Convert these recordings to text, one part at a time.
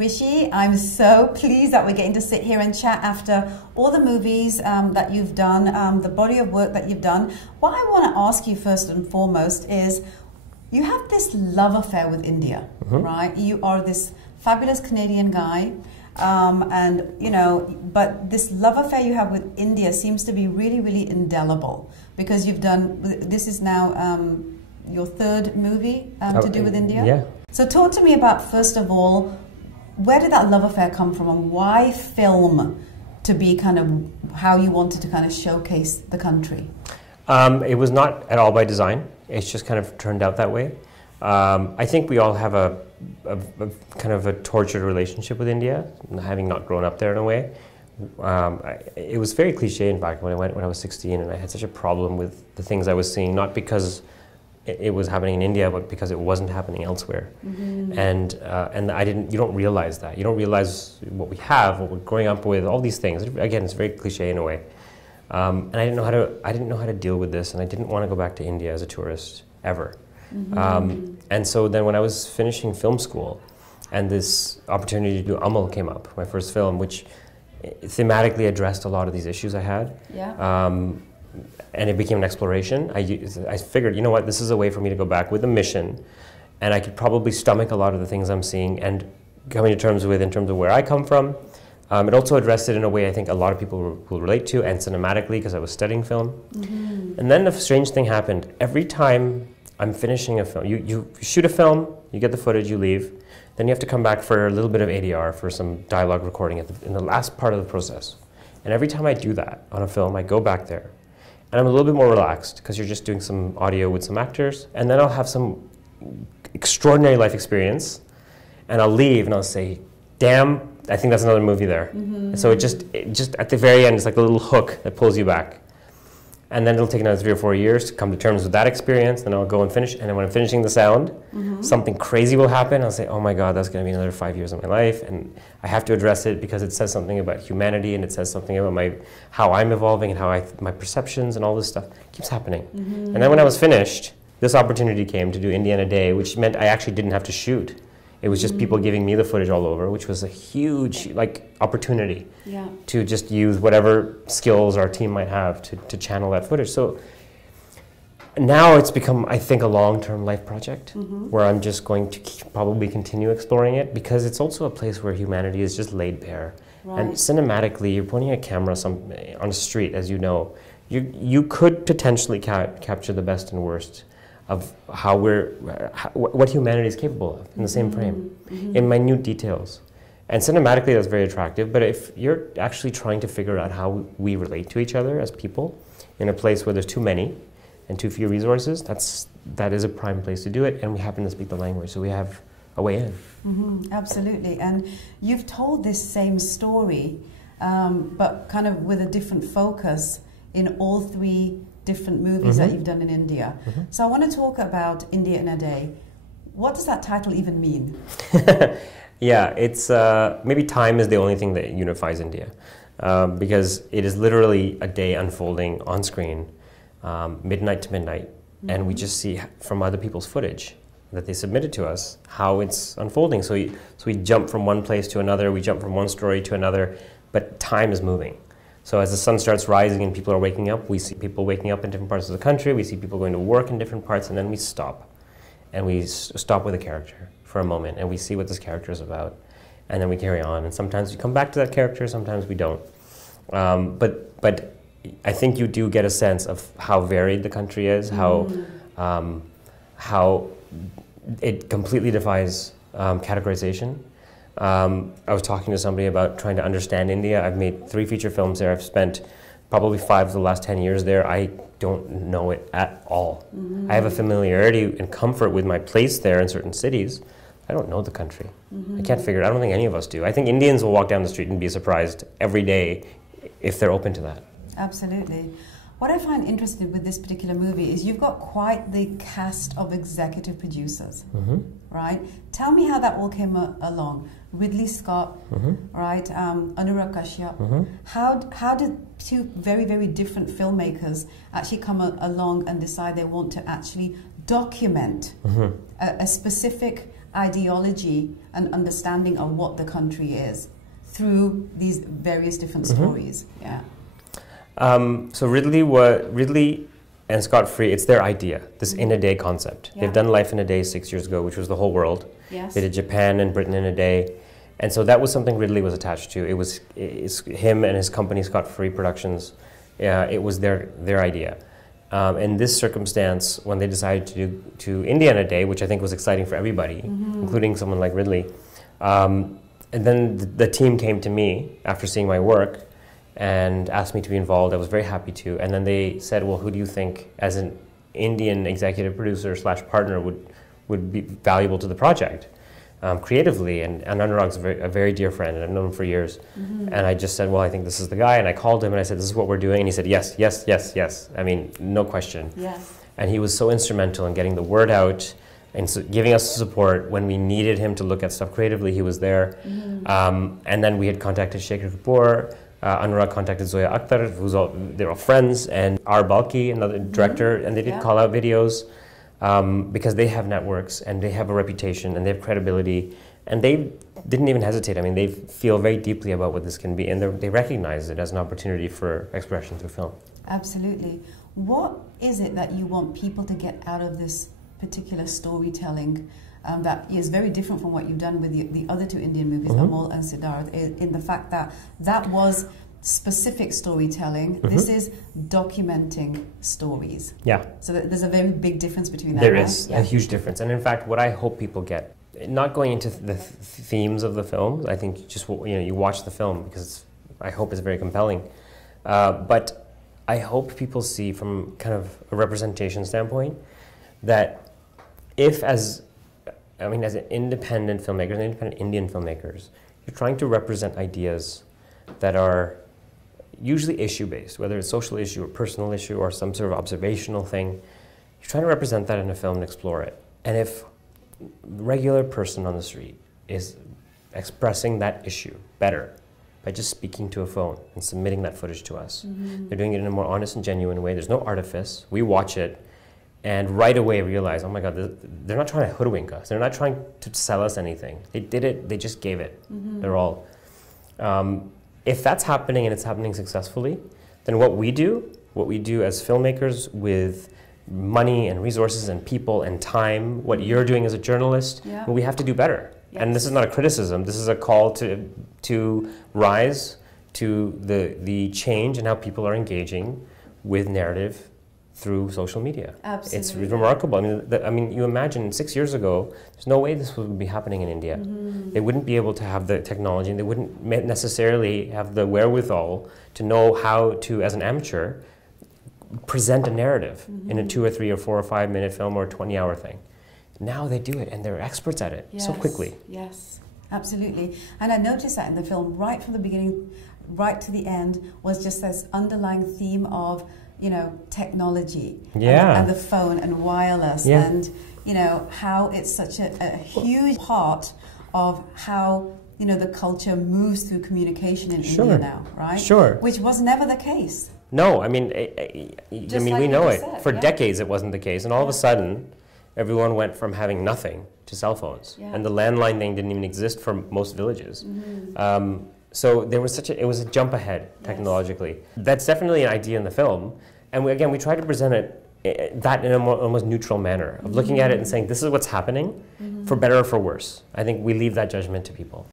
Rishi, I'm so pleased that we're getting to sit here and chat after all the movies that you've done, the body of work that you've done. What I want to ask you first and foremost is, you have this love affair with India, right? You are this fabulous Canadian guy, and you know, but this love affair you have with India seems to be really, really indelible, because you've done, this is now your third movie to do with India. Yeah. So talk to me about, first of all, where did that love affair come from, and why film to be kind of how you wanted to kind of showcase the country? It was not at all by design. It's just kind of turned out that way. I think we all have a kind of a tortured relationship with India, having not grown up there in a way. It was very cliche, in fact, when I was 16, and I had such a problem with the things I was seeing, not because it was happening in India, but because it wasn't happening elsewhere. And you don't realize that. You don't realize what we have, what we're growing up with, all these things. Again, it's very cliche in a way. And I didn't know how to deal with this, and I didn't want to go back to India as a tourist ever. And so then when I was finishing film school, and this opportunity to do Amal came up, my first film, which thematically addressed a lot of these issues I had. Yeah. And it became an exploration. I figured, you know what, this is a way for me to go back with a mission, and I could probably stomach a lot of the things I'm seeing and coming to terms with in terms of where I come from. It also addressed it in a way I think a lot of people will relate to, and cinematically, because I was studying film. And then a strange thing happened. Every time I'm finishing a film, you shoot a film, you get the footage, you leave, then you have to come back for a little bit of ADR, for some dialogue recording in the last part of the process. And every time I do that on a film, I go back there, and I'm a little bit more relaxed, because you're just doing some audio with some actors, and then I'll have some extraordinary life experience, and I'll leave and I'll say, damn, I think that's another movie there. So it just at the very end, it's like a little hook that pulls you back. And then it'll take another 3 or 4 years to come to terms with that experience, then I'll go and finish, and then when I'm finishing the sound, something crazy will happen. I'll say, oh my God, that's going to be another 5 years of my life, and I have to address it because it says something about humanity, and it says something about how I'm evolving, and how my perceptions and all this stuff keeps happening. And then when I was finished, this opportunity came to do India in a day, which meant I actually didn't have to shoot. It was just people giving me the footage all over, which was a huge opportunity to just use whatever skills our team might have to channel that footage. So now it's become, I think, a long-term life project where I'm just going to probably continue exploring it, because it's also a place where humanity is just laid bare. And cinematically, you're pointing a camera on a street, as you know, you could potentially capture the best and worst of what humanity is capable of in the same frame, in minute details. And cinematically, that's very attractive, but if you're actually trying to figure out how we relate to each other as people in a place where there's too many and too few resources, that is a prime place to do it, and we happen to speak the language, so we have a way in. Absolutely, and you've told this same story, but kind of with a different focus in all 3 different movies that you've done in India. So I want to talk about India in a Day. What does that title even mean? Yeah, it's maybe time is the only thing that unifies India, because it is literally a day unfolding on screen, midnight to midnight, and we just see from other people's footage that they submitted to us how it's unfolding. So we jump from one place to another, we jump from one story to another, but time is moving. So as the sun starts rising and people are waking up, we see people waking up in different parts of the country, we see people going to work in different parts, and then we stop. And we stop with a character for a moment, and we see what this character is about. And then we carry on, and sometimes we come back to that character, sometimes we don't. But I think you do get a sense of how varied the country is, how it completely defies categorization. I was talking to somebody about trying to understand India. I've made 3 feature films there. I've spent probably 5 of the last 10 years there. I don't know it at all. I have a familiarity and comfort with my place there in certain cities. I don't know the country. I can't figure it out. I don't think any of us do. I think Indians will walk down the street and be surprised every day if they're open to that. Absolutely. What I find interesting with this particular movie is you've got quite the cast of executive producers, right? Tell me how that all came along. Ridley Scott, right? Anurag, Kashyap. How did 2 very, very different filmmakers actually come along and decide they want to actually document a specific ideology and understanding of what the country is through these various different stories. Yeah. So Ridley and Scott Free, it's their idea, this in a day concept. They've done Life in a Day 6 years ago, which was the whole world. Yes. They did Japan and Britain in a day. And so that was something Ridley was attached to. It's him and his company, Scott Free Productions. It was their idea. In this circumstance, when they decided to do to India in a day, which I think was exciting for everybody, including someone like Ridley, and then the team came to me after seeing my work and asked me to be involved. I was very happy to. And then they said, well, who do you think, as an Indian executive producer / partner, would be valuable to the project? Creatively, and Anurag's a very dear friend, and I've known him for years. And I just said, well, I think this is the guy, and I called him and I said, this is what we're doing, and he said, yes, yes, yes, yes. I mean, no question. Yes. And he was so instrumental in getting the word out and so giving us support when we needed him to look at stuff creatively. He was there. And then we had contacted Shekhar Kapoor. Anurag contacted Zoya Akhtar, they're all friends, and R. Balki, another director, and they did call out videos. Because they have networks and they have a reputation and they have credibility, and they didn't even hesitate. I mean, they feel very deeply about what this can be, and they recognize it as an opportunity for expression through film. Absolutely. What is it that you want people to get out of this particular storytelling that is very different from what you've done with the other two Indian movies, Amal and Siddharth, in the fact that that was specific storytelling, this is documenting stories. Yeah. So there's a very big difference between that. There is a huge difference. And in fact, what I hope people get, not going into the themes of the film, I think just, you watch the film because I hope it's very compelling. But I hope people see from kind of a representation standpoint that if as an independent filmmakers, independent Indian filmmakers, you're trying to represent ideas that are usually issue-based, whether it's social issue or personal issue or some sort of observational thing. You're trying to represent that in a film and explore it. And if a regular person on the street is expressing that issue better by just speaking to a phone and submitting that footage to us, they're doing it in a more honest and genuine way. There's no artifice. We watch it and right away realize, oh my God, they're not trying to hoodwink us. They're not trying to sell us anything. They did it, they just gave it. They're all. If that's happening and it's happening successfully, then what we do as filmmakers with money and resources and people and time, what you're doing as a journalist, well, we have to do better. Yes. And this is not a criticism, this is a call to rise to the change in how people are engaging with narrative through social media. Absolutely. It's remarkable. I mean, you imagine 6 years ago, there's no way this would be happening in India. They wouldn't be able to have the technology, and they wouldn't necessarily have the wherewithal to know how to, as an amateur, present a narrative in a 2 or 3 or 4 or 5 minute film or a 20-hour thing. Now they do it, and they're experts at it so quickly. Yes, absolutely. And I noticed that in the film, right from the beginning, right to the end, was just this underlying theme of technology and the phone and wireless and, how it's such a huge part of how, the culture moves through communication in India now, right? Sure. Which was never the case. No, I mean, we know it. For decades it wasn't the case, and all of a sudden, everyone went from having nothing to cell phones. And the landline thing didn't even exist for most villages. So there was it was a jump ahead technologically. That's definitely an idea in the film. And we try to present it that in a more almost neutral manner of looking at it and saying, this is what's happening, for better or for worse. I think we leave that judgment to people.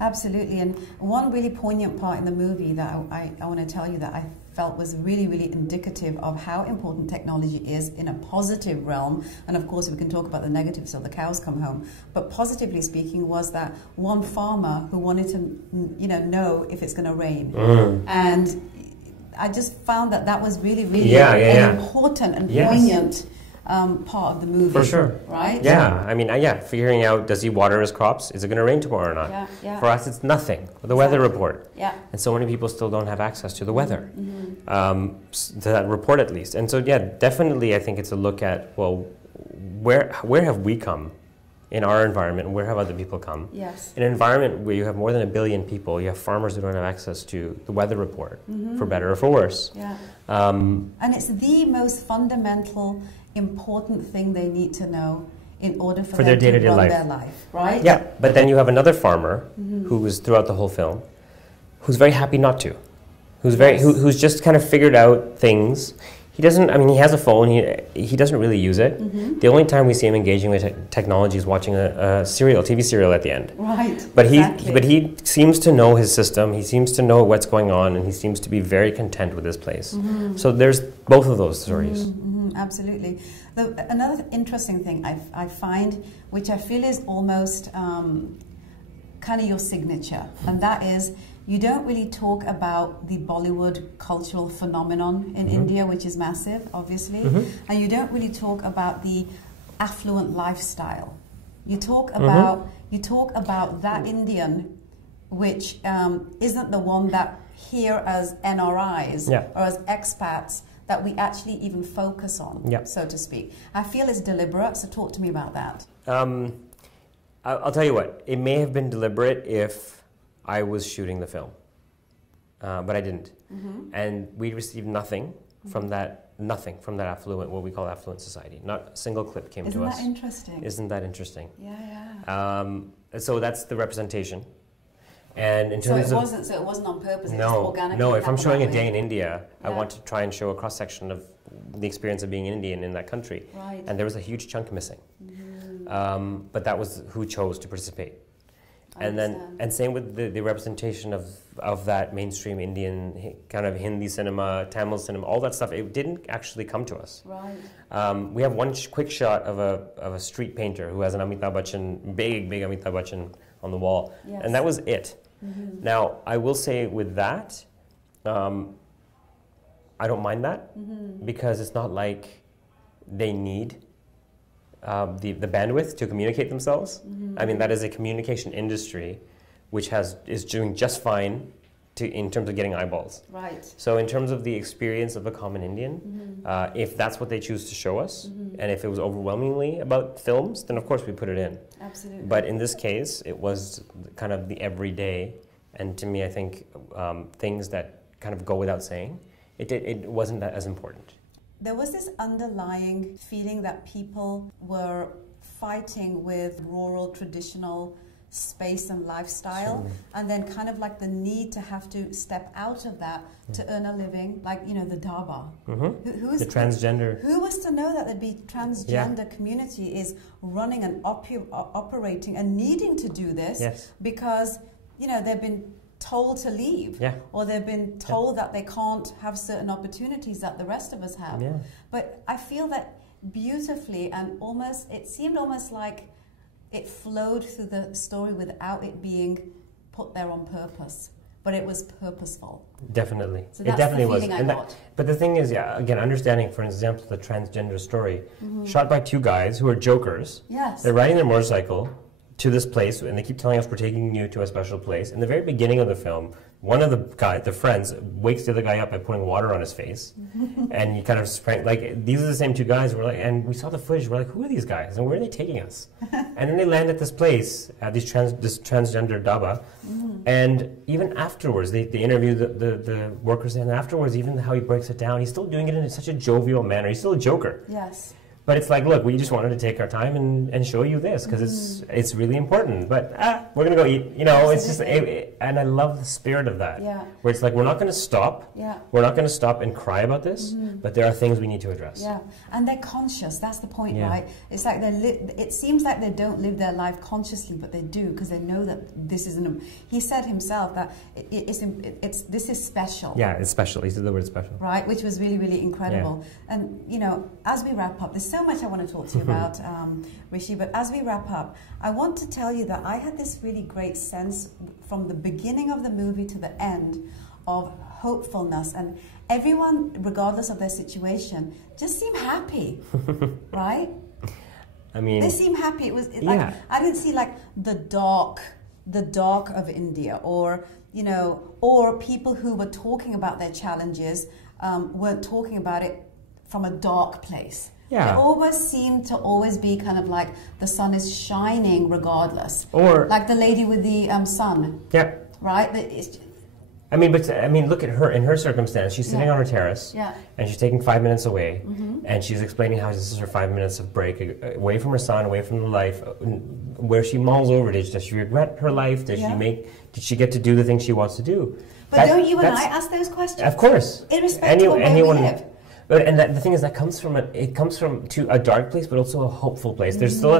Absolutely. And one really poignant part in the movie that I want to tell you that I felt was really, really indicative of how important technology is in a positive realm. And of course, we can talk about the negatives, so the cows come home. But positively speaking, was that one farmer who wanted to, know if it's going to rain. And I just found that was really, really an important and poignant part of the movie. For sure. Right? Yeah. I mean, figuring out, does he water his crops? Is it going to rain tomorrow or not? For us, it's nothing. The weather report. And so many people still don't have access to the weather, to that report at least. And so, definitely I think it's a look at, well, where have we come in our environment, and where have other people come? Yes. In an environment where you have more than 1 billion people, you have farmers who don't have access to the weather report, for better or for worse. And it's the most fundamental, important thing they need to know in order for their them day-to-day to run life. their life, right? Yeah, but then you have another farmer who is throughout the whole film, who's very happy not to, who's just kind of figured out things. He doesn't. I mean, he has a phone. He doesn't really use it. The only time we see him engaging with technology is watching a TV serial at the end. Right. But he seems to know his system. He seems to know what's going on, and he seems to be very content with his place. So there's both of those stories. Absolutely. Another interesting thing I find, which I feel is almost kind of your signature, and that is, you don't really talk about the Bollywood cultural phenomenon in India, which is massive, obviously, and you don't really talk about the affluent lifestyle. You talk about that Indian, which isn't the one that here as NRIs or as expats that we actually even focus on, so to speak. I feel it's deliberate, so talk to me about that. I'll tell you what, it may have been deliberate if I was shooting the film, but I didn't. And we received nothing from that affluent, what we call affluent society. Not a single clip came to us. Isn't that interesting? Isn't that interesting? Yeah. So that's the representation. And in terms so it wasn't on purpose. It just organically. No. If I'm showing a day in India, I want to try and show a cross section of the experience of being Indian in that country. Right. And there was a huge chunk missing. But that was who chose to participate. And same with the representation of that mainstream Indian kind of Hindi cinema, Tamil cinema, all that stuff. It didn't actually come to us. Right. We have one quick shot of a street painter who has an Amitabh Bachchan, big Amitabh Bachchan on the wall, and that was it. Now I will say with that, I don't mind that because it's not like they need the bandwidth to communicate themselves. I mean, that is a communication industry which is doing just fine in terms of getting eyeballs. Right. So in terms of the experience of a common Indian, if that's what they choose to show us, and if it was overwhelmingly about films, then of course we put it in. Absolutely. But in this case, it was kind of the everyday, and to me, I think things that kind of go without saying, it wasn't that as important. There was this underlying feeling that people were fighting with rural, traditional space and lifestyle, and then kind of like the need to have to step out of that to earn a living, like, you know, the dhaba. The transgender. Who was to know that there'd be transgender community is running and operating and needing to do this because, you know, they've been told to leave, or they've been told that they can't have certain opportunities that the rest of us have. But I feel that beautifully, and it seemed almost like it flowed through the story without it being put there on purpose, but it was purposeful. Definitely. So that's it definitely the feeling was. But the thing is, again, understanding, for example, the transgender story, shot by two guys who are jokers. Yes. They're riding their motorcycle to this place, and they keep telling us we're taking you to a special place. In the very beginning of the film, one of the friends, wakes the other guy up by putting water on his face, and you kind of these are the same two guys. And we saw the footage. We're like, who are these guys, and where are they taking us? And then they land at this place, this transgender dhaba, and even afterwards, they interview the workers, and afterwards, even how he breaks it down, he's still doing it in such a jovial manner. He's still a joker. Yes. But it's like, look, we just wanted to take our time and show you this because it's really important. But we're gonna go eat. You know, it's just, and I love the spirit of that. Yeah. Where it's like, we're not gonna stop. Yeah. We're not gonna stop and cry about this. But there are things we need to address. Yeah, and they're conscious. That's the point, right? It's like it seems like they don't live their life consciously, but they do because they know that this is He said himself that this is special. Yeah, it's special. He said the word special. Right, which was really, really incredible. Yeah. And you know, as we wrap up, there's so much I want to talk to you about, Rishi, but as we wrap up, I want to tell you that I had this really great sense from the beginning of the movie to the end of hopefulness, and everyone, regardless of their situation, just seemed happy, right? I mean, they seem happy. It was like, I didn't see like the dark of India, or you know, or people who were talking about their challenges weren't talking about it from a dark place. Yeah. It always seemed to always be kind of like the sun is shining regardless. Or like the lady with the sun. Yeah. Right? I mean, but I mean, look at her in her circumstance. She's sitting on her terrace, and she's taking 5 minutes away, and she's explaining how this is her 5 minutes of break away from her son, away from the life, where she mulls over it. Does she regret her life? Did she get to do the things she wants to do? But don't you and I ask those questions? Of course. Irrespective of where we live. But the thing is that comes from a dark place, but also a hopeful place. There's still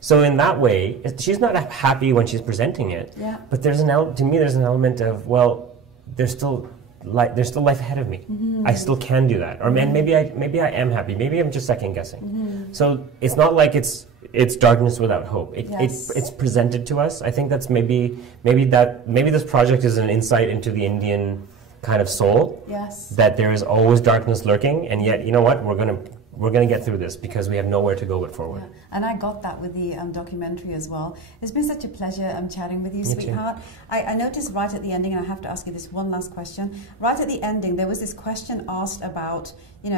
so in that way, she's not happy when she's presenting it. Yeah. But there's to me there's an element of, well, there's still life ahead of me. I still can do that, or maybe I am happy. Maybe I'm just second guessing. So it's not like it's darkness without hope. It's presented to us. I think that's maybe this project is an insight into the Indian kind of soul. Yes. That there is always darkness lurking, and yet, you know what, we're gonna get through this because we have nowhere to go but forward. Yeah. And I got that with the documentary as well. It's been such a pleasure chatting with you, sweetheart. I noticed right at the ending, and I have to ask you this one last question. Right at the ending, there was this question asked about,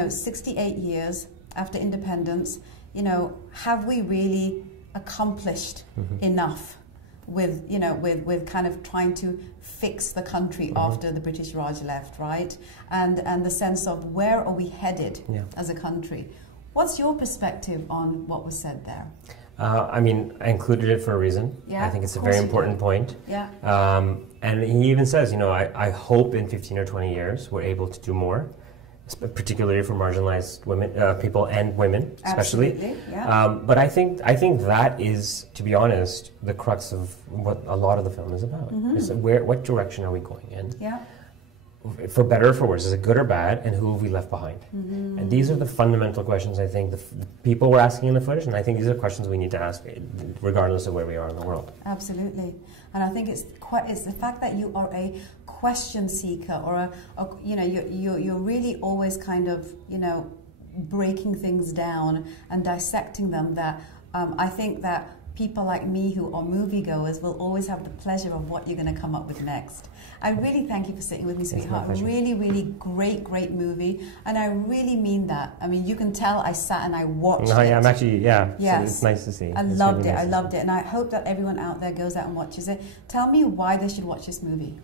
68 years after independence, have we really accomplished enough with kind of trying to fix the country after the British Raj left, right? And the sense of where are we headed as a country? What's your perspective on what was said there? I mean, I included it for a reason. Yeah, I think it's a very important point. Yeah. And he even says, I hope in 15 or 20 years we're able to do more, particularly for marginalized women, people and women, especially. Absolutely, yeah. But I think that is, to be honest, the crux of what a lot of the film is about. Is what direction are we going in? Yeah. For better or for worse, is it good or bad, and who have we left behind? And these are the fundamental questions I think the people were asking in the footage, and I think these are questions we need to ask regardless of where we are in the world. Absolutely. And I think it's the fact that you are a question seeker, or you're really always kind of breaking things down and dissecting them, that I think that people like me who are moviegoers will always have the pleasure of what you're going to come up with next. I really thank you for sitting with me, sweetheart. Really, really great movie, and I really mean that. I mean, you can tell I sat and I watched it. I'm actually, yes. So it's nice to see. I loved it, and I hope that everyone out there goes out and watches it. Tell me why they should watch this movie.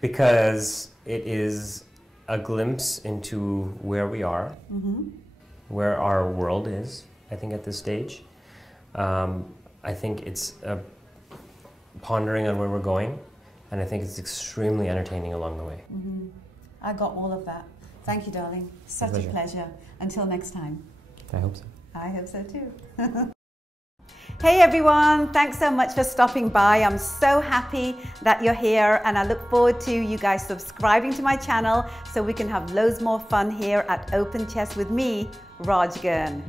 Because it is a glimpse into where we are, where our world is, I think, at this stage. I think it's a pondering on where we're going, and I think it's extremely entertaining along the way. I got all of that. Thank you, darling. Such a pleasure. Until next time. I hope so. I hope so too. Hey everyone, thanks so much for stopping by. I'm so happy that you're here, and I look forward to you guys subscribing to my channel so we can have loads more fun here at Open Chess with me, Raj GIRN.